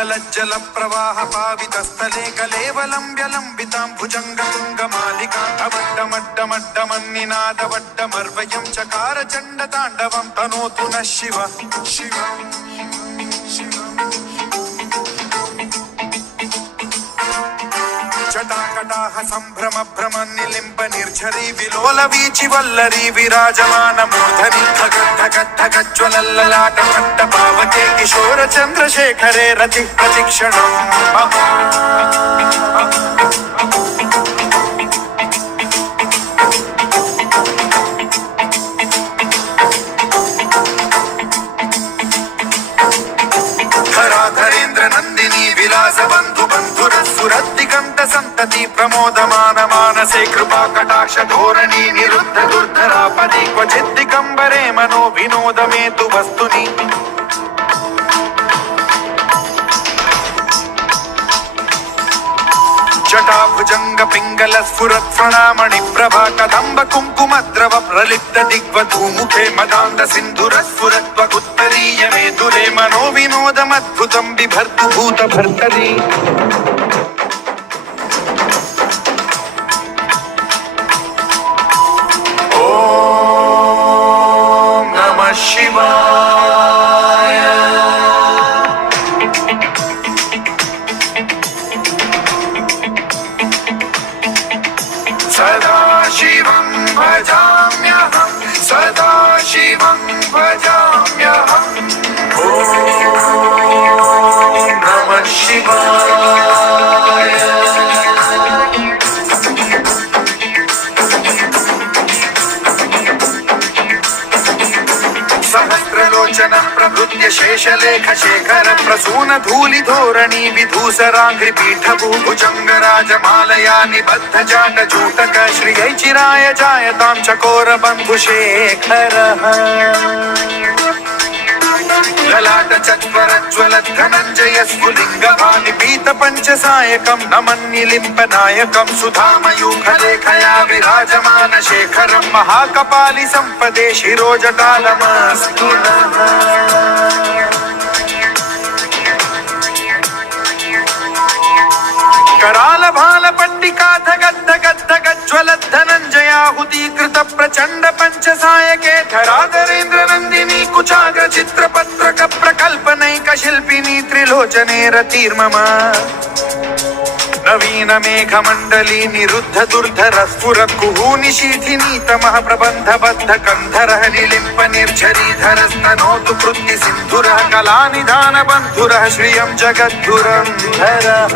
गलज्जल प्रवाह पावितस्थले कलेवलम्ब्य लम्बितां भुजङ्गतुङ्गमालिकामड्डमड्डमड्डमन्निनादवड्डमर्वयं चकार चण्डताण्डवं तनोतु नः शिव शिव जटाकटाह सम्भ्रम भ्रम निलिम्ब निर्झरी विलोल वीचि वल्लरी विराजमान मूर्धनि धगद्धगद्धगज्ज्वलल्ललाट कण्ठ पावके किशोर चन्द्रशेखरे रति प्रतिक्षणम् धराधरेन्द्र नन्दिनी विलास बन्धु बन्धुरस्फुरद्दिगन्त सन्तति प्रमोदमान मानसे कृपा कटाक्ष धोरणी निरुद्ध दुर्धरापदि क्वचित् दिगम्बरे मनो विनोद मे तु वस्तुनि जटाभुजंग पिंगल स्फुरत् प्रणामणि प्रभा कदम्ब कुङ्कुमद्रव प्रलिप्त दिग्वधूमुखे मदान्ध सिन्धुर स्फुरत् वगुत्तरीय मेदुरे मनो विनोदमद्भुतं बिभर्तु भूत भर्तरि ॐ नमः शिवाय सदाशिवं भजाम्यहं सदाशिवं भजाम्यहम् ॐ नमः शिवाय सहस्रलोचन प्रभृत्य शेषलेख शेखर प्रसून धूलि धोरणी विधूसराघ्रि पीठ भूभुजंगराजमालया निबद्ध जाट जूटक श्रियै चिराय जायतां चकोर बन्धु शेखरः ललाट चत्वरज्वल धनञ्जय स्फुलिङ्गभानि पीत पञ्चसायकं नमन्निलिम्ब नायकं सुधामयूखलेखया विराजमान शेखरं महाकपालि सम्पदे शिरोजटालमस्तु नः कराल भाल पट्टिका धगद्धगद्धगज्ज्वलत् धनञ्जयाहुतीकृत प्रचण्ड पञ्चसायके धराधरेन्द्र नन्दिनी कुचाग्र चित्रपत्रक प्रकल्पनैक शिल्पिनी त्रिलोचने रतिर्मम नवीन मेघमण्डली निरुद्ध दुर्धर स्फुर कुहू निशीथिनी तमः प्रबन्ध बद्ध कन्धरः निलिम्प निर्झरीधरस्तनोतु कृत्ति सिन्धुरः कलानिधान बन्धुरः श्रियं जगद्धुरन्धरः